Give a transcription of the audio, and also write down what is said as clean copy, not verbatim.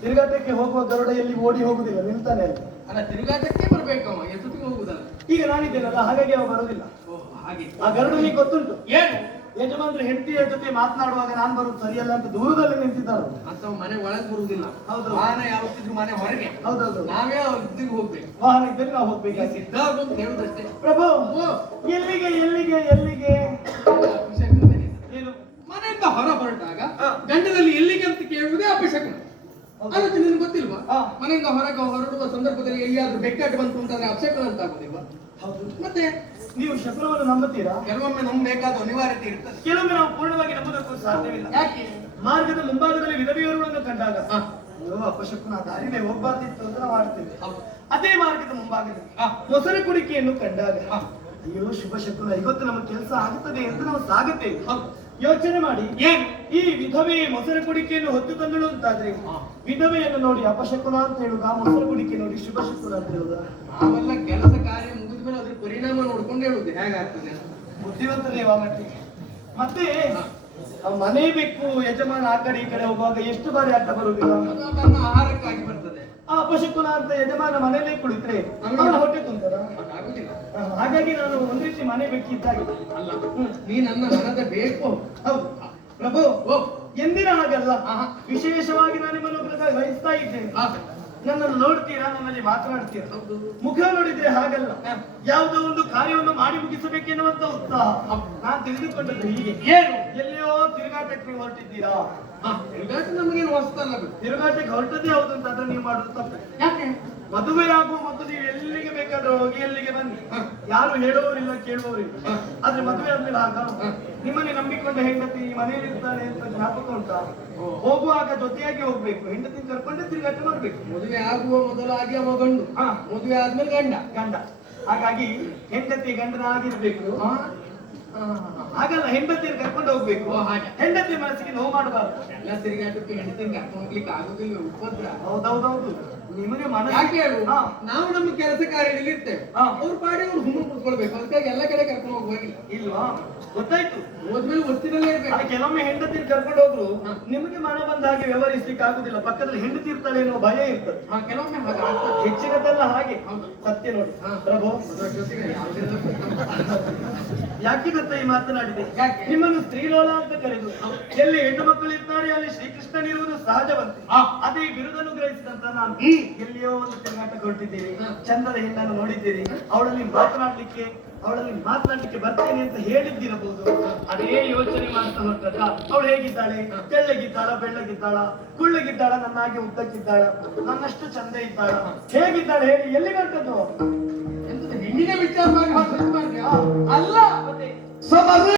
ತಿರುಗಾಟಕ್ಕೆ ಹೋಗುವ ಗರುಡ ಎಲ್ಲಿ ಓಡಿ ಹೋಗುದಿಲ್ಲ, ನಿಲ್ತಾನೆ ಅಲ್ಲಿ. ಅಲ್ಲ, ತಿರುಗಾಟಕ್ಕೆ ಬರ್ಬೇಕು ಅವ, ಎಷ್ಟೊತ್ತಿಗೆ ಹೋಗುದಲ್ಲ. ಈಗ ನಾನಿದ್ದೇನಲ್ಲ, ಹಾಗಾಗಿ ಅವ ಬರುದಿಲ್ಲ. ಹಾಗೆ ಆ ಗರುಡ ನಿಮಗೆ ಗೊತ್ತುಂಟು, ಏನು ಯಜಮಾನ್ರು ಹೆಂಡತಿಯ ಜೊತೆ ಮಾತನಾಡುವಾಗ ನಾನ್ ಬರುದು ಸರಿಯಲ್ಲ ಅಂತ ದೂರದಲ್ಲಿ ನಿಂತಿದ್ದಾರೆ. ಅಥವಾ ಮನೆ ಒಳಗೆ ಬರುವುದಿಲ್ಲ. ಹೌದು. ವಾಹನ ಯಾವತ್ತಿದ್ರು ಮನೆ ಹೊರಗೆ. ಹೌದೌದು. ನಾವೇ ಅವ್ರ ಜೊತೆಗೆ ಹೋಗ್ಬೇಕು. ವಾಹನ ಇದ್ದರೆ ನಾವು ಹೋಗ್ಬೇಕು. ಸಿದ್ಧಾರ್ಥ ಅಂತ ಹೇಳುದಷ್ಟೇ. ಪ್ರಭು, ಎಲ್ಲಿಗೆ ಎಲ್ಲಿಗೆ ಎಲ್ಲಿಗೆ? ಏನು? ಮನೆಯಿಂದ ಹೊರ ಹೊರಟಾಗ ಗಂಡನಲ್ಲಿ ಎಲ್ಲಿಗೆ ಅಂತ ಕೇಳುವುದೇ ಅಪಶಕುನ. ಅದಕ್ಕೆ ನಿನ್ಗೆ ಗೊತ್ತಿಲ್ವಾ? ಮನೆಯಿಂದ ಹೊರಗೆ ಹೊರಡುವ ಸಂದರ್ಭದಲ್ಲಿ ಎಲ್ಲಿಯಾದ್ರೂ ಬೆಕ್ಕಟ್ಟು ಬಂತು ಅಂತಂದ್ರೆ ಅಪಶಕುನ ಅಂತ ಆಗುದಿಲ್ವಾ? ಹೌದು. ಮತ್ತೆ ನೀವು ಶಕುನವನ್ನು ನಂಬುತ್ತೀರಾ? ಕೆಲವೊಮ್ಮೆ ನಂಬಬೇಕಾದ ಅನಿವಾರ್ಯತೆ ಇರ್ತದೆ. ಕೆಲವೊಮ್ಮೆ ನಾವು ಪೂರ್ಣವಾಗಿ ನಂಬುದಕ್ಕೂ ಸಾಧ್ಯವಿಲ್ಲ. ಯಾಕೆ? ಮಾರ್ಗದ ಮುಂಭಾಗದಲ್ಲಿ ವಿಧವೆಯರುಗಳನ್ನು ಕಂಡಾಗ ಅಪಶಕುನ ದಾರಿನೇ ಹೋಗ್ಬಾರ್ದಿತ್ತು ಅಂತ ನಾವು ಆಡ್ತೇವೆ. ಅದೇ ಮಾರ್ಗದ ಮುಂಭಾಗದಲ್ಲಿ ಮೊಸರು ಕುಡಿಕೆಯನ್ನು ಕಂಡಾಗ ಅಯ್ಯೋ ಶುಭ ಶಕುನ, ಇವತ್ತು ನಮ್ಮ ಕೆಲಸ ಆಗುತ್ತದೆ ಅಂತ ನಾವು ಸಾಗುತ್ತೇವೆ. ಯೋಚನೆ ಮಾಡಿ, ಏನು ಈ ವಿಧವೆ ಮೊಸರು ಕುಡಿಕೆಯನ್ನು ಹೊತ್ತು ತಂದಳು ಅಂತಾದ್ರೆ ವಿಧವೆಯನ್ನು ನೋಡಿ ಅಪಶಕುನ ಅಂತ ಹೇಳುದ, ಮೊಸರು ಕುಡಿಕೆ ನೋಡಿ ಶುಭ ಶಕುನ ಅಂತ ಹೇಳುದ? ಅವೆಲ್ಲ ಕೆಲಸ ಕಾರ್ಯ ಮುಗಿದ ಮೇಲೆ ಅದ್ರ ಪರಿಣಾಮ ನೋಡ್ಕೊಂಡು ಹೇಳುದು ಹೇಗಾಗ್ತದೆ. ಬುದ್ಧಿವಂತನೇ ಮಟ್ಟಿಗೆ. ಮತ್ತೆ ಮನೆ ಬೇಕು ಯಜಮಾನ ಆ ಕಡೆ ಈ ಕಡೆ ಹೋಗುವಾಗ ಎಷ್ಟು ಬಾರಿ ಅಡ್ಡ ಬರುವುದಿಲ್ಲ? ಅದು ತನ್ನ ಆಹಾರಕ್ಕಾಗಿ ಬರ್ತದೆ. ಆ ಅಪಶಕುನ ಅಂತ ಯಜಮಾನ ಮನೆಯಲ್ಲೇ ಕುಳಿತ್ರೆ ಅವನ ಹೊಟ್ಟೆ ತುಂತರ ಆಗುದಿಲ್ಲ. ಹಾಗಾಗಿ ನಾನು ಒಂದ್ ರೀತಿ ಮನೆ ಬೇಕಿದ್ದಾಗೆ. ಅಲ್ಲ, ನೀ ನನ್ನ ಮನದ ಬೇಕು. ಹೌದು ಪ್ರಭು, ಎಂದಿನ ಹಾಗಲ್ಲ. ವಿಶೇಷವಾಗಿ ನಾನು ನಿಮ್ಮನ್ನು ವಹಿಸ್ತಾ ಇದ್ದೇನೆ. ನನ್ನನ್ನು ನೋಡ್ತೀರಾ, ನನ್ನಲ್ಲಿ ಮಾತನಾಡ್ತೀರಾ. ಮುಖ ನೋಡಿದ್ರೆ ಹಾಗಲ್ಲ, ಯಾವುದೋ ಒಂದು ಕಾರ್ಯವನ್ನು ಮಾಡಿ ಮುಗಿಸಬೇಕೆನ್ನುವಂತ ಉತ್ಸಾಹ. ನಾನು ತಿಳಿದುಕೊಂಡದ್ದು ಹೀಗೆ. ಏನು? ಎಲ್ಲಿಯೋ ತಿರುಗಾಟಕ್ಕೆ ಹೊರಟಿದ್ದೀರಾ? ತಿರುಗಾಟ ನಮಗೇನು ಹೊಸತಲ್ಲ. ತಿರುಗಾಟಕ್ಕೆ ಹೊರಟದೇ ಹೌದು ಅಂತ ಆದ್ರೆ ನೀವು ಮಾಡುದು ತಪ್ಪು. ಯಾಕೆ? ಮದುವೆ ಆಗುವ ಮೊದಲು ನೀವು ಎಲ್ಲಿಗೆ ಬೇಕಾದ್ರೂ ಹೋಗಿ ಎಲ್ಲಿಗೆ ಬನ್ನಿ, ಯಾರು ಹೇಳುವವರಿಲ್ಲ ಕೇಳುವವರಿಲ್ಲ. ಆದ್ರೆ ಮದುವೆ ಆದ್ಮೇಲೆ ಆಗ ನಿಮ್ಮನ್ನೇ ನಂಬಿಕೊಂಡ ಹೆಂಡತಿ ಮನೆಯಲ್ಲಿ ಇರ್ತಾನೆ ಅಂತ ಜ್ಞಾಪಕ ಉಂಟಾ? ಹೋಗುವಾಗ ಜೊತೆಯಾಗಿ ಹೋಗ್ಬೇಕು, ಹೆಂಡತಿ ಕರ್ಕೊಂಡೆ ತಿರುಗಾಟ ಮಾಡ್ಬೇಕು. ಮದುವೆ ಆಗುವ ಮೊದಲಾಗಿ ಅವ ಗಂಡು, ಮದುವೆ ಆದ್ಮೇಲೆ ಗಂಡ. ಗಂಡ ಹಾಗಾಗಿ ಹೆಂಡತಿ ಗಂಡನ ಆಗಿರ್ಬೇಕು. ಹಾಗಲ್ಲ, ಹೆಂಡತಿ ಕರ್ಕೊಂಡು ಹೋಗ್ಬೇಕು. ಹೆಂಡತಿ ಮನಸ್ಸಿಗೆ ನೋವು ಮಾಡಬಾರ್ದು. ಎಲ್ಲ ತಿರುಗಾಟಕ್ಕೆ ಹೆಂಡತಿ ಕರ್ಕೊಂಡು ಹೋಗ್ಲಿಕ್ಕೆ ಆಗುದಿಲ್ಲ, ಉಪದ್ರ. ಹೌದೌದೌದು. ನಿಮಗೆ ಮನಸ್ಸು ಯಾಕೆ ಹೇಳು? ನಾವು ನಮ್ಮ ಕೆಲಸ ಕಾರ್ಯದಲ್ಲಿ ಇರ್ತೇವೆ, ಅವ್ರ ಪಾಡಿ ಅವ್ರು ಹುಮ್ಮು ಕುತ್ಕೊಳ್ಬೇಕು. ಅದಕ್ಕಾಗಿ ಎಲ್ಲ ಕಡೆ ಕರ್ಕೊಂಡು ಹೋಗುವಾಗಿಲ್ಲ. ಇಲ್ವಾ? ಗೊತ್ತಾಯ್ತು. ಹೋದ್ಮೇಲೆ ಒತ್ತಿನಲ್ಲೇ ಇರ್ಬೇಕು. ಕೆಲವೊಮ್ಮೆ ಹೆಂಡತಿ ಕರ್ಕೊಂಡು ಹೋದ್ರು ನಿಮಗೆ ಮನ ಬಂದ ಹಾಗೆ ವ್ಯವಹರಿಸ್ಲಿಕ್ಕೆ ಆಗುದಿಲ್ಲ. ಪಕ್ಕದಲ್ಲಿ ಹೆಂಡತಿ ಇರ್ತಾಳೆ ಅನ್ನೋ ಭಯ ಇರ್ತದೆ. ಕೆಲವೊಮ್ಮೆ ಹೆಚ್ಚಿನದೆಲ್ಲ ಹಾಗೆ. ಸತ್ಯ ನೋಡಿ ಪ್ರಭು. ಯಾಕೆ ಗೊತ್ತಾ ಈ ಮಾತನಾಡಿದೆ? ನಿಮ್ಮನ್ನು ಸ್ತ್ರೀಲೋಲ ಅಂತ ಕರೆದು, ಎಲ್ಲಿ ಹೆಣ್ಣು ಮಕ್ಕಳು ಇರ್ತಾರೆ ಅಲ್ಲಿ ಶ್ರೀಕೃಷ್ಣನಿರುವುದು ಸಹಜವಂತೆ. ಅದೇ ಬಿರುದನ್ನು ಗ್ರಹಿಸಿದಂತ ನಾನು ಎಲ್ಲಿಯೋ ಒಂದು ತಿರುಗಾಟ ಕೊಟ್ಟಿದ್ದೀರಿ, ಚಂದದ ಹೆಣ್ಣನ್ನು ನೋಡಿದ್ದೀರಿ, ಅವಳಲ್ಲಿ ಮಾತನಾಡ್ಲಿಕ್ಕೆ ಬರ್ತೇನೆ ಅಂತ ಹೇಳಿದ್ದಿರಬಹುದು. ಅದೇ ಯೋಚನೆ ಮಾಡ್ತಾ ಹೊರಟದ. ಅವಳು ಹೇಗಿದ್ದಾಳೆ? ತೆಳ್ಳಗಿದ್ದಾಳ, ಬೆಳ್ಳಗಿದ್ದಾಳ, ಕುಳ್ಳಗಿದ್ದಾಳ, ನನ್ನಾಗೆ ಉದ್ದಕ್ಕಿದ್ದಾಳ, ನನ್ನಷ್ಟು ಚಂದ ಇದ್ದಾಳ, ಹೇಗಿದ್ದಾಳೆ ಹೇಳಿ? ಎಲ್ಲಿ ಬರ್ತದ್ದು? ಹೆಣ್ಣಿನ ವಿಚಾರವಾಗಿ ಅಲ್ಲ.